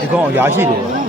你管我家地址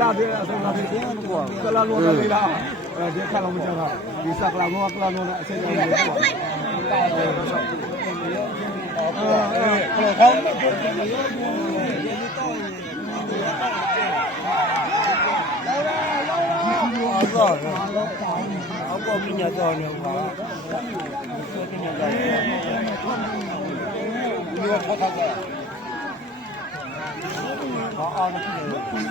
လည်းမဟုတ်နိုင်ဘယ်လောက်ခါတော့မပေါ်လာဘူးလာပြေလာဆုံးလာပြေကွာကလာလုံးလေးလားအဲဒီခါလုံးမချတာဒီစကလာမောကလာလုံးနဲ့အဆက်ကြောင်းလေးကွာအဲအဲခေါင်းအောက်ကောပညာတော်နေပါပညာတော်ဒီကထောက်ထောက်ကဟောအောင်ဖြစ်တယ်ဒီကတော့ထောက်ကလောကလောတင်ကျွန်တော်ပြောမှာလားစာကကူလောပဲမလို့ ရဲဝီလို့ဆဲ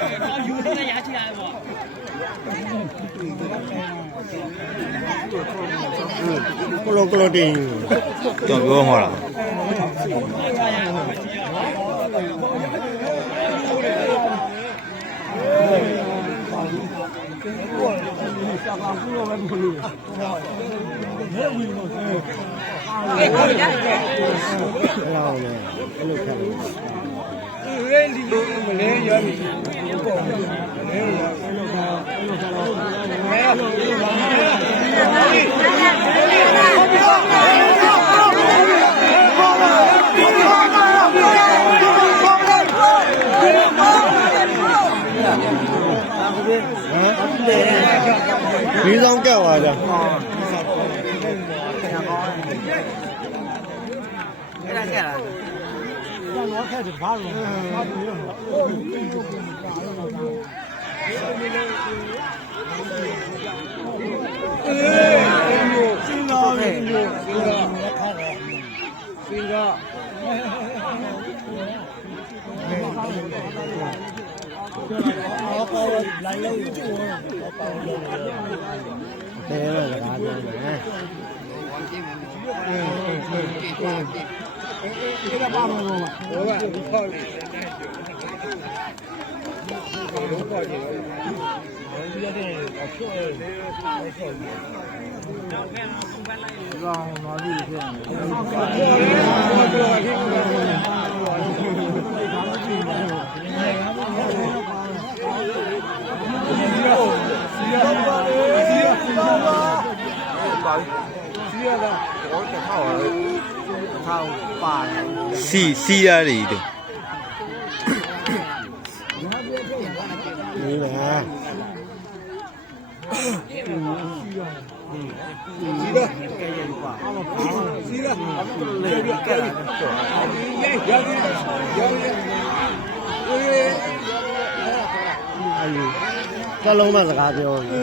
အဲ့လိုလေအဲ့လိုခံရဲဒီလိုမလဲရပြီပေါ့မလဲရအဲ့လိုကအဲ့လို ကဒီ 违章干完的ง Đây là gà rồi nè. Rồi, nó đi thuyền. ယ်တော့စကားပြောတယ်ဒီကပါမလို့ဟိုကဒီခေါက်လေးဘောခေါက်ကြီးဒီရတယ်အချွတ်အချွတ် ကောင်တော်ပြီဖြစ်နေ ပါပြီစီရတာဟောတစ်ခါပါလေ ထောက်ပါတယ် စီစီရတယ်တူ นี่นะ စီရအမတော်လေးကဲရရရရ อ ายุကလုံးမစကားပြောနေ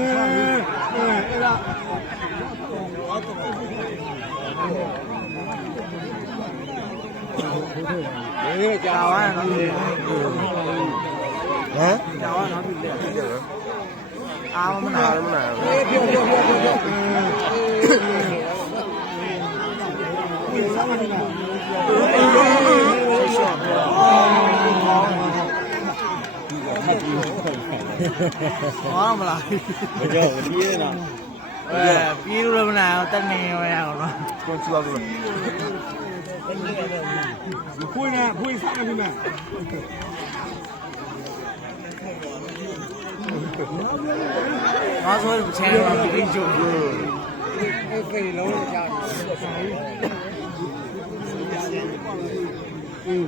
အေးကြာ တာဝါနော်ပြီ ဟမ် တာဝါနော်ပြီအာမမနာ အားမနာဘူးပြောပြောပြောပြော ဟောမလား မကြောက်ဘူးဒီလား အဲပြီး không mà lại bây giờ còn đi thế nào đi đâu đâu nào tân này nào nó con chưa rồi khui nè khui sang này nè nó thôi xe mà bị đinh trùng cái gì lâu rồi ừ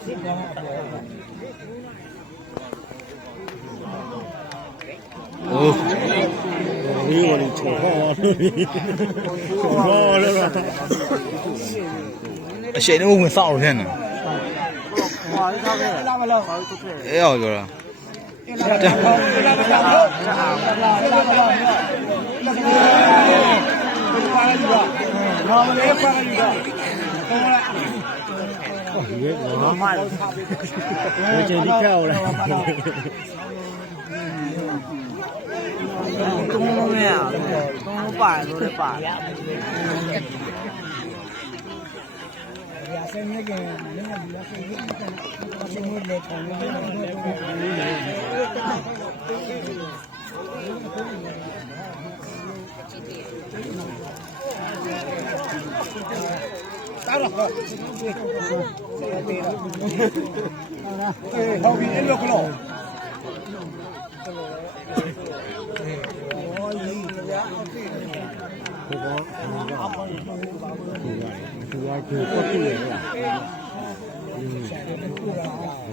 ပေါက်လာအဲအဲ့လိုကတော့စိတ်ကောင်းအပေါ်โอ้ biết chơi đi theo này tung nó nghe tung nó phải rồi đấy phải Thank you. ဟွာလေးတော့ခဲ့လာမလို့ဟုတ်ကဲ့အဲအောင်ပြောတာလာမလို့လာမလို့လာလာမလို့နော်မလေးပါရီတော့တော့လာဒီကဘာမှဘယ်ချိန်ဒီကောက်လာတုံးလုံးနဲ့တုံးလုံးပါတယ်လို့လည်းပါတယ်ရစနေကလည်းလည်းဒီလားစိတ်ကြီးကစိတ်ကြီးလက်ခံနေတယ်တာတော့ဟုတ်ပြီအဲ့လိုကလောဒီကောဒီကဒီကပတ်တယ်လားอืม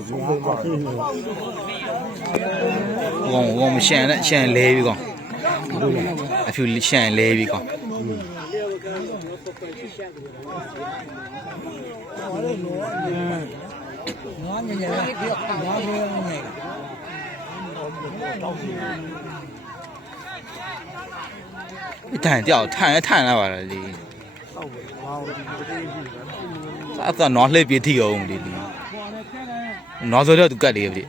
ဒီကပတ်တယ်လားကောင်ကောင်မရှန်နဲ့ရှန်လဲပြီကောင်အဖြူရှန်လဲပြီကောင် ငါညညပြောငါပြောနေ 一探掉探一探来完了哩， ဟုတ်ပဲဟောဒီမသိဘူး 啥子拿来别提哦哩哩，拿走了都干哩不哩，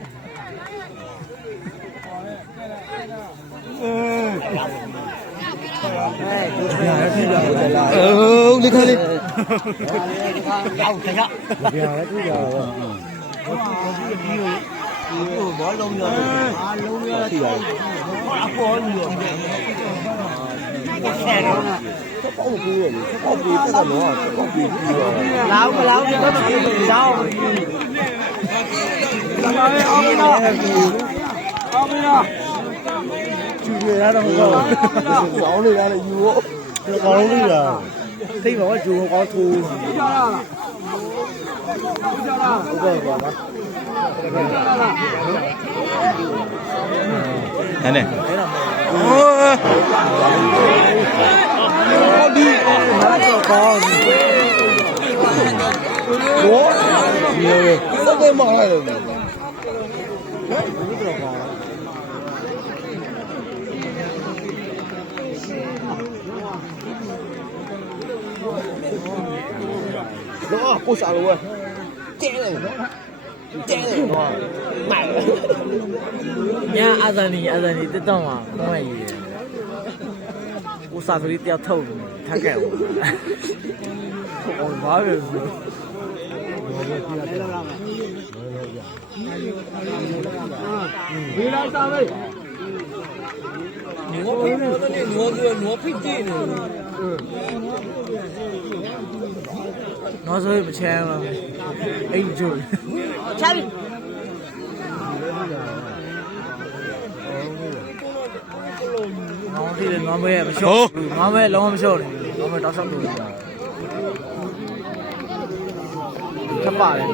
အဲဒီလိုဖြစ်တာဟုတ်လား 哦，你看哩， bỏ lâu rồi lâu rồi bỏ nhiều kopi, kopi cái đó nữa, kopi kia. Lão cái lão cái đó mà kia mình sao? Rồi, ông đi đâu? Ông đi đâu? Chú người ra đâu rồi? Sáu người ra là du. Nó có lúc đi rồi. Thế mà chú không có thù. ဟုတ်ကဲ့ပါပါအဲ့နဲ့အိုးဒီတော့ကောင်းဘောရေစတဲ့မှာလိုက်တယ်ဟဲ့ဒီတော့ကောင်းတော့ကိုစားလို့ တယ်တော့ကိုစားလို့ဝဲတင်းတယ်တင်းတယ်တော့မိုက်ညာအဇန်နီအဇန်နီတက်တော့မှာဘုံရည်ကိုစာဆိုလေးတယောက်ထုတ်ထက်ခဲ့ဘူးဟိုဘာပဲဘူးဒီလိုက်စားမေးငေါဖိနေတယ်ငေါဆိုငေါဖိကြည့်နေ နော်ဆိုရင်မချမ်းဘူးအိမ်ကျိုးချာပြီနော်ဒီလေနော်မဲမလျှော့ဘူးနော်မဲလုံးဝမလျှော့နေဘူးနော်မဲတောက်လျှောက်လို့ရခပ်ပါတယ်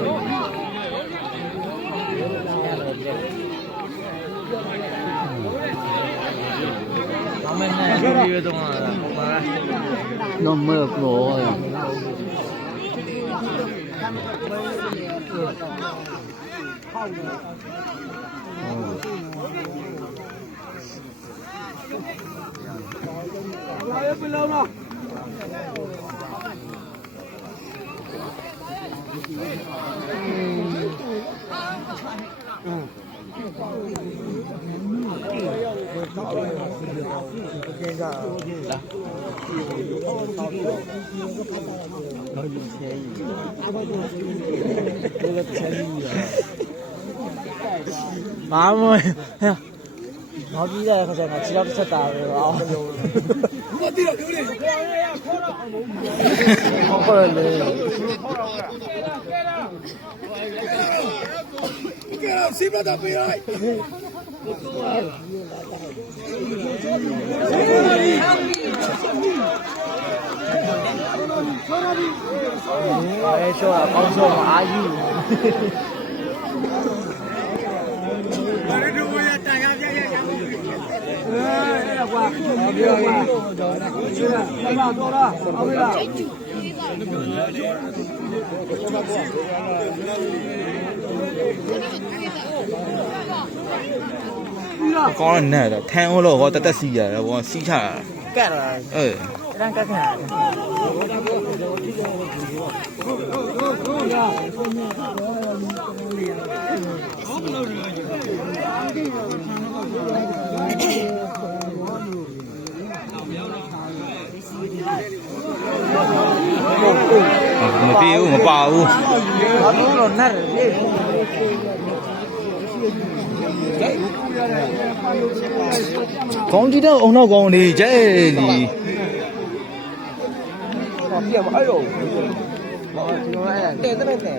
နော်မဲနဲ့ဒီလိုတော့ပုံမှန်လားနော်မဲက 来不了了。嗯。嗯。嗯。嗯。嗯。嗯。嗯。嗯。 ဘာမှမနောက်ပြီးတဲ့ခါကျတော့ခြေထောက်တစ်ချက်တာပဲအောင်မလို့ဘာတိတော့ပြောလေခေါ်လေပါလေရှော့ Eso, pauso, allí. Thank you. ကောင်းတဲ့နဲ့တော့ထန်းအောင်လို့ဟောတက်တက်စီးရတယ်ဘောစီးချတာကတ်လာအေးတန်းကတ်ခံရမပြေဘူးမပါဘူးဘာလို့တော့နတ်လေ ကောင်းကြည့်တော့အုံတော့ကောင်းနေကြဲလီဟောပြမအဲ့တော့ဘာဒီလိုအဲ့တဲ့တဲ့တဲ့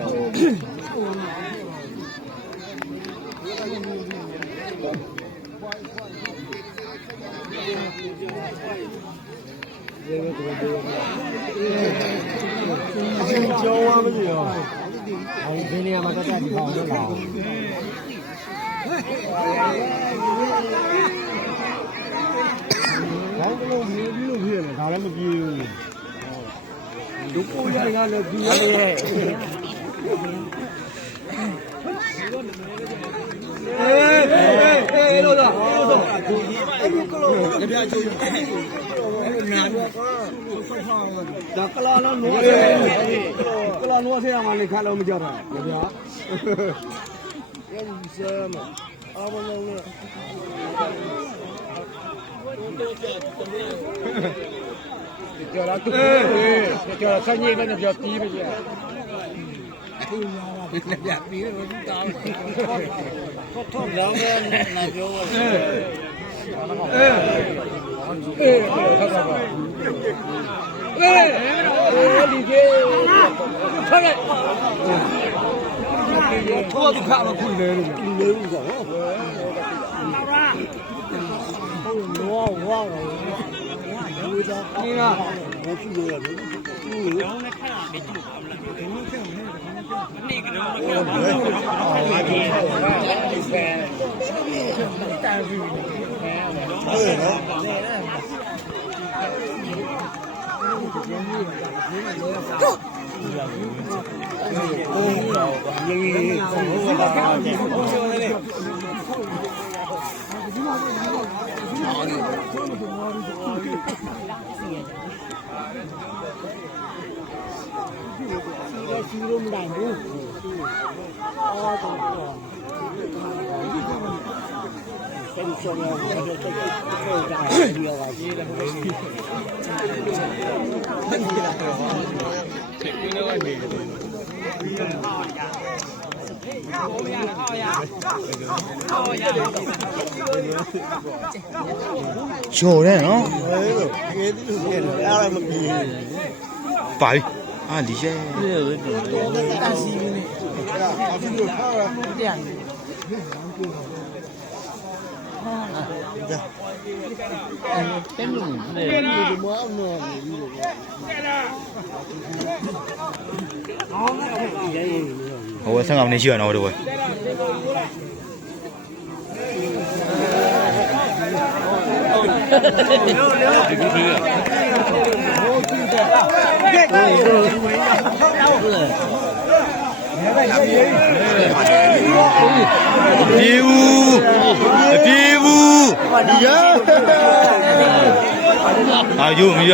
ကျော်ဝမ်းမကြည့်ရောအဲဒီနေရာမှာတက်တက်ဒီကောင်တော့လာ ဘာလို့မပြေဘူးလို့ပြေလဲဒါလည်းမပြေဘူးဒုပိုးရိုင်းကလည်းပြေးအဲ့လေဒါကလာလုံးလို့ရတယ်ကလာလို့ဆရာမလေးခါလို့မကြတာဗျာရဲ့ဆရာမအားမလုံးနဲ့ကြော်ရတူကြော်ရဆန်းကြီးနဲ့ပြောပြီးပြီအခုလာတာပြပြီးတော့တောင်း Çok güzel ama. Aman Allah. Deklaratta niye ben evlat değilim ya? Evlat değilim, özüm tamam. Kotom lan ben, ne diyorlar? Hey! Hey! Hey! 我都看了过来了，吗？我我我，你啊，我，没。没， ဒီကဘာရှိရလဲကျောင်းနဲ့ခက်တာလေကြည့်ပါမလားဒီလိုဆက်နေတယ်နေ့ကတော့မကြောက်ဘူးအာဒီဒီဆန်တာပြီဟုတ်နော် ချော်တယ်နော်ဟဲ့ဒီလိုပြတယ်အားမပြေပါပြီအာလီရဲ့တန်စီနေအခုလိုခါရပြန်တယ်လို့ဒီမောင်းနော်ဒီလို ဟိုဆန်းကောင်နေရှိရနော်တို့ပဲပြေဘူးမပြေဘူးဒီရအာယူမရ